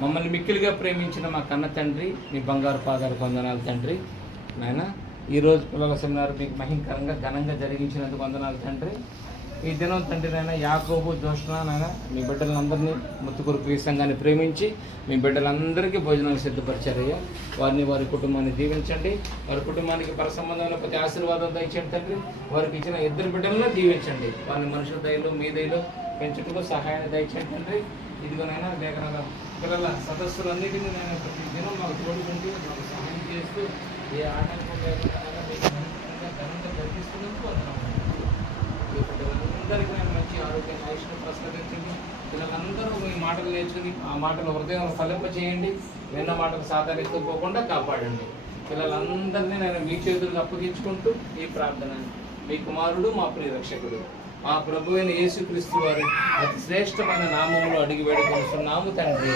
మమ్మల్ని మిక్కిలిగా ప్రేమించిన మా కన్న తండ్రి, మీ బంగారు పాదాలు వందనాలు తండ్రి. నాయన ఈరోజు పిల్లల సెమినార్ మీకు మహింకరంగా ఘనంగా జరిగించినందుకు వందనాలు తండ్రి. ఈ దినం తండ్రి నాయన యాకోబు, జోష్న నాయన మీ బిడ్డలందరినీ ముత్తుకూరు క్రీస్తు సంఘాన్ని ప్రేమించి మీ బిడ్డలందరికీ భోజనాలు సిద్ధపరిచారయ్యా. వారిని వారి కుటుంబాన్ని దీవించండి. వారి కుటుంబానికి పరసంబంధమైన ప్రతి ఆశీర్వాదం దయచేయండి తండ్రి. వారికి ఇచ్చిన 2 బిడ్డలను దీవించండి. వారిని మనుషుల దయలో మీ దయలో పెంచుటకు సహాయాన్ని దయచేయండి తండ్రి. ఇదిగోనైనా లేఖనాల పిల్లల సదస్సులన్నిటినీ నేను ప్రతి దినం మాకు తోడుకుంటూ మాకు సహాయం చేస్తూ ఏ ఆటంకం లేకుండా ఘనంగా జరిపిస్తున్నందుకు పిల్లలందరికీ నేను మంచి ఆరోగ్యాన్ని ఆయుష్ను ప్రసాదించండి. పిల్లలందరూ మీ మాటలు నేర్చుకుని ఆ మాటలు హృదయంలో ఫలింప చేయండి. విన్న మాటలు సాధారణ ఎత్తుకోకుండా కాపాడండి. పిల్లలందరినీ నేను మీ చేతులకు అప్పగించుకుంటూ ఈ ప్రార్థన మీ కుమారుడు మా ప్రియ రక్షకుడు మా ప్రభువైన యేసుక్రీస్తు వారి అతి శ్రేష్టమైన నామములో అడిగి వేడుకొనుచున్నాము తండ్రి.